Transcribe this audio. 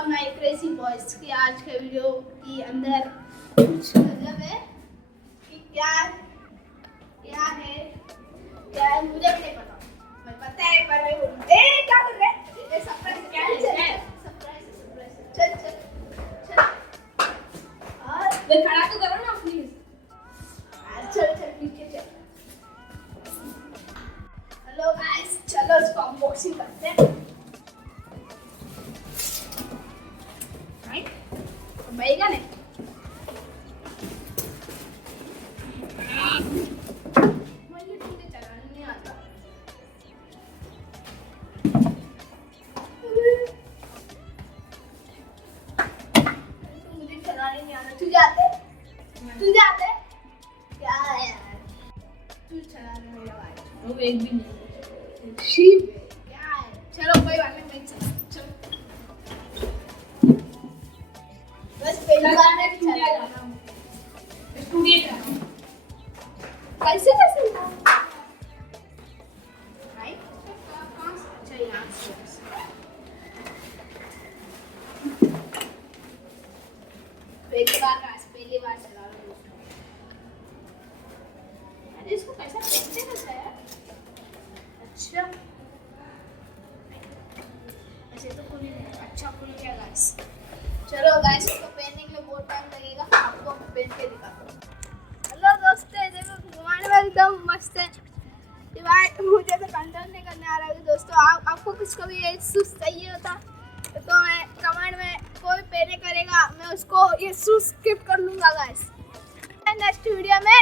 All my crazy boys की आज के वीडियो के अंदर कुछ मतलब है कि क्या है मुझे भी नहीं पता। मैं पता है पर मैं क्या कर रहे हैं? ये सरप्राइज क्या है? सरप्राइज चल और मैं खड़ा तो करो ना प्लीज। चल पीछे चल। हेलो गाइस, चलो इसको अनबॉक्सिंग करते हैं। बैगा नहीं मुझे तुझे चलाने नहीं आता। मुझे चलाने नहीं आता। तुझे आते क्या है यार? तू चलाने मेरा भाई वो एक भी नहीं। शीप क्या है? चलो कोई बात नहीं, मैं चला। चलो बस पहली बार में चला स्टूडियो का कैसे राइट कौन सा? अच्छा यहाँ से पहली बार चला रहा हूँ। अरे इसको कैसा कैसे करता है? अच्छा ऐसे तो खुल ही नहीं। अच्छा खुल गया गाइस। चलो गाइस, इसको पहनने के लिए बहुत टाइम लगेगा। आपको पहन के दिखाता हूँ। हेलो दोस्तों, देखो घुमाने में एकदम मस्त है। ये भाई मुझे तो कंट्रोल नहीं करने आ रहा है। दोस्तों आपको किसको भी ये शूज चाहिए होता तो मैं कमेंट में कोई पहने करेगा, मैं उसको ये शूज गिफ्ट कर लूँगा गाइस। नेक्स्ट वीडियो में